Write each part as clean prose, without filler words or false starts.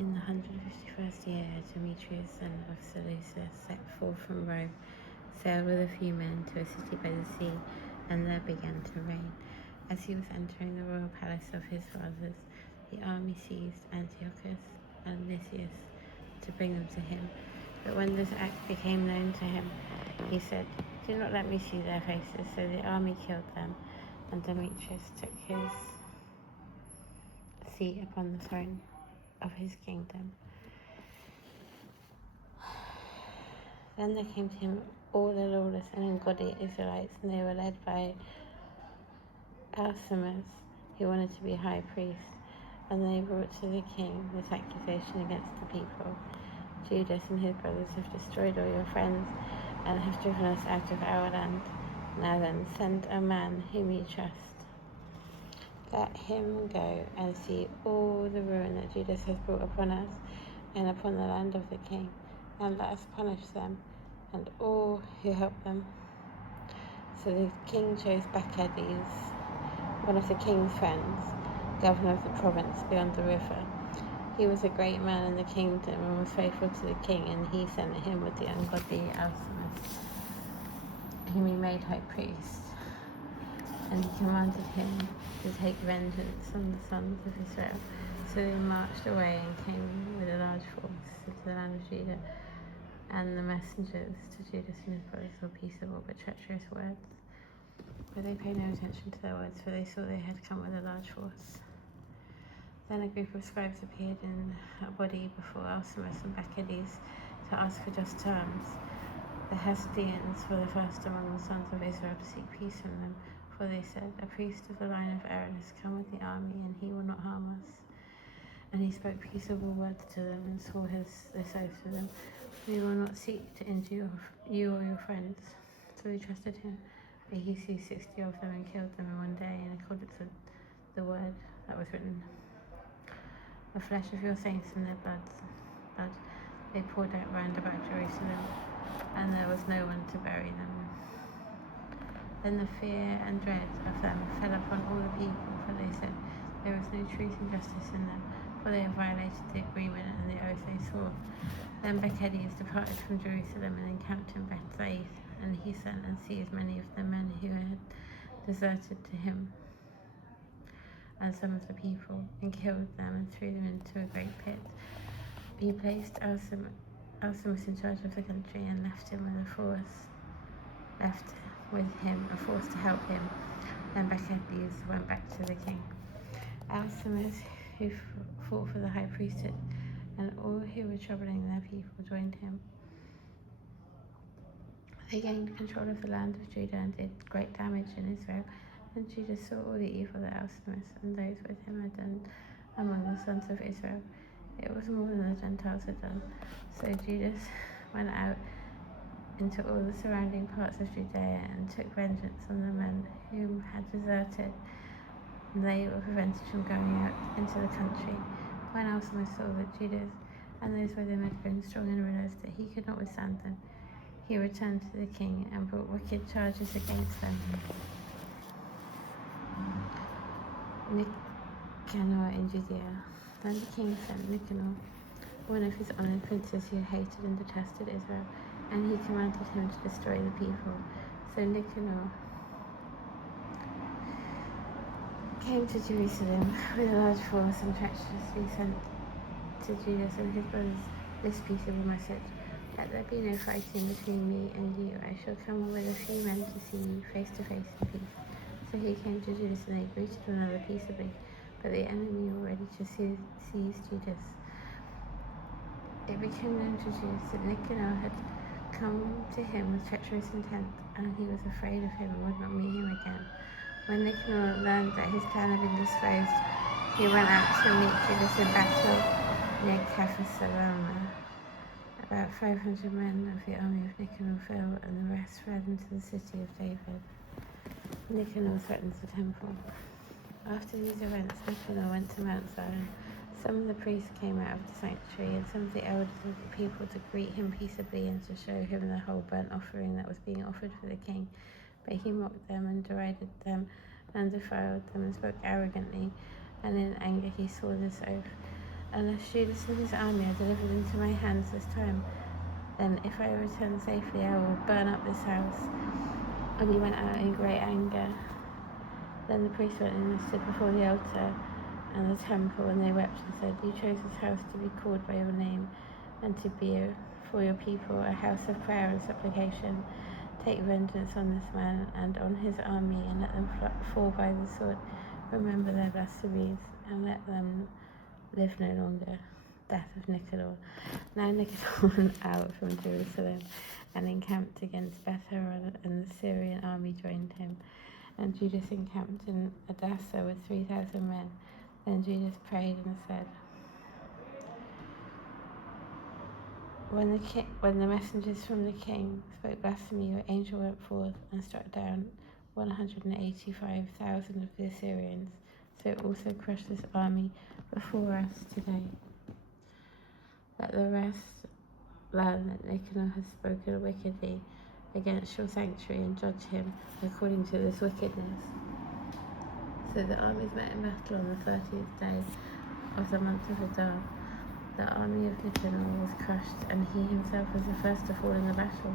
In the 151st year, Demetrius, son of Seleucus, set forth from Rome, sailed with a few men to a city by the sea, and there began to reign. As he was entering the royal palace of his fathers, the army seized Antiochus and Lysias to bring them to him. But when this act became known to him, he said, "Do not let me see their faces." So the army killed them, and Demetrius took his seat upon the throne of his kingdom. Then there came to him all the lawless and ungodly Israelites, and they were led by Alcimus, who wanted to be high priest. And they brought to the king this accusation against the people: "Judas and his brothers have destroyed all your friends and have driven us out of our land. Now then, send a man whom you trust. Let him go and see all the ruin that Judas has brought upon us and upon the land of the king, and let us punish them and all who help them." So the king chose Maccabees, one of the king's friends, governor of the province beyond the river. He was a great man in the kingdom and was faithful to the king, and he sent him with the ungodly Alcimus, whom he made high priest. And he commanded him to take vengeance on the sons of Israel. So they marched away and came with a large force into the land of Judah. And the messengers to Judas and his brothers were peaceable but treacherous words. But they paid no attention to their words, for they saw they had come with a large force. Then a group of scribes appeared in a body before Alcimus and Maccabees to ask for just terms. The Hestians were the first among the sons of Israel to seek peace from them, for they said, "A priest of the line of Aaron has come with the army, and he will not harm us." And he spoke peaceable words to them and swore this oath to them: "We will not seek to injure you or your friends." So they trusted him. But he seized 60 of them and killed them in one day, in accordance with the word that was written: "The flesh of your saints and their blood they poured out round about Jerusalem, and there was no one to bury them." Then the fear and dread of them fell upon all the people, for they said, "There is no truth and justice in them, for they have violated the agreement and the oath they swore." Then Maccabees departed from Jerusalem and encamped in Bethsaida, and he sent and seized many of the men who had deserted to him and some of the people, and killed them and threw them into a great pit. He placed Alcimus in charge of the country and left him with a force to help him. Then Maccabees went back to the king. Alcimus, who fought for the high priesthood, and all who were troubling their people joined him. They gained control of the land of Judah and did great damage in Israel. And Judah saw all the evil that Alcimus and those with him had done among the sons of Israel. It was more than the Gentiles had done. So Judas went out into all the surrounding parts of Judea and took vengeance on the men whom had deserted. They were prevented from going out into the country. When Alcimus saw that Judas and those with him had grown strong and realized that he could not withstand them, he returned to the king and brought wicked charges against them. Nicanor in Judea. Then the king sent Nicanor, one of his honoured princes who hated and detested Israel, and he commanded him to destroy the people. So Nicanor came to Jerusalem with a large force and treacherously sent to Judas and his brothers this peaceable message: "Let there be no fighting between me and you. I shall come with a few men to see you face to face in peace." So he came to Judas, and they greeted one another peaceably. But the enemy were ready to seize Judas. It became known to Judas that Nicanor had come to him with treacherous intent, and he was afraid of him and would not meet him again. When Nicanor learned that his plan had been disclosed, he went out to meet Judas in battle near Caphasalama. About 500 men of the army of Nicanor fell, and the rest fled into the city of David. Nicanor threatens the temple. After these events, Nicanor went to Mount Zion. Some of the priests came out of the sanctuary, and some of the elders of the people, to greet him peaceably and to show him the whole burnt offering that was being offered for the king. But he mocked them and derided them and defiled them and spoke arrogantly, and in anger he swore this oath: unless Judas and his army are delivered into my hands this time. Then, if I return safely, I will burn up this house. And he went out in great anger. Then the priest went in and stood before the altar and the temple, and they wept and said, You chose this house to be called by your name, and to be for your people a house of prayer and supplication. Take vengeance on this man and on his army, and let them fall by the sword. Remember their blasphemies, and let them live no longer. Death of Nicanor. Now Nicanor went out from Jerusalem and encamped against Beth-horon, and the Syrian army joined him. And Judas encamped in Adasa with 3,000 men. Then Judas prayed and said, When the messengers from the king spoke blasphemy, your angel went forth and struck down 185,000 of the Assyrians. So also crush this army before us today. Let the rest learn that Nicanor has spoken wickedly against your sanctuary, and judge him according to this wickedness. So the armies met in battle on the 30th day of the month of Adar. The army of Nicanor was crushed, and he himself was the first to fall in the battle.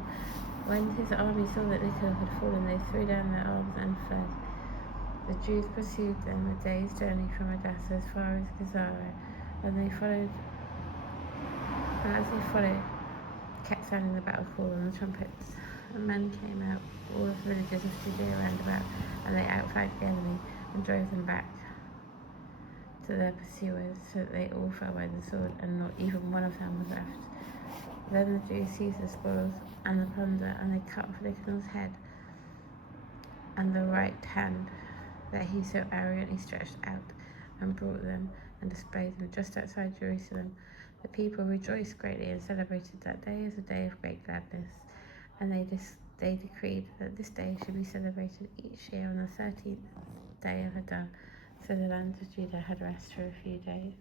When his army saw that Nicanor had fallen, they threw down their arms and fled. The Jews pursued them a day's journey from Adasa as far as Gazara, and as they followed, kept sounding the battle call on the trumpets. And men came out, all the villages of Judea round about, and they outflanked the enemy and drove them back to their pursuers, so that they all fell by the sword, and not even one of them was left. Then the Jews seized the spoils and the plunder, and they cut off Nicanor's head and the right hand that he so arrogantly stretched out, and brought them and displayed them just outside Jerusalem. The people rejoiced greatly and celebrated that day as a day of great gladness, and they decreed that this day should be celebrated each year on the 13th day of Adar. So the land of Judah had rest for a few days.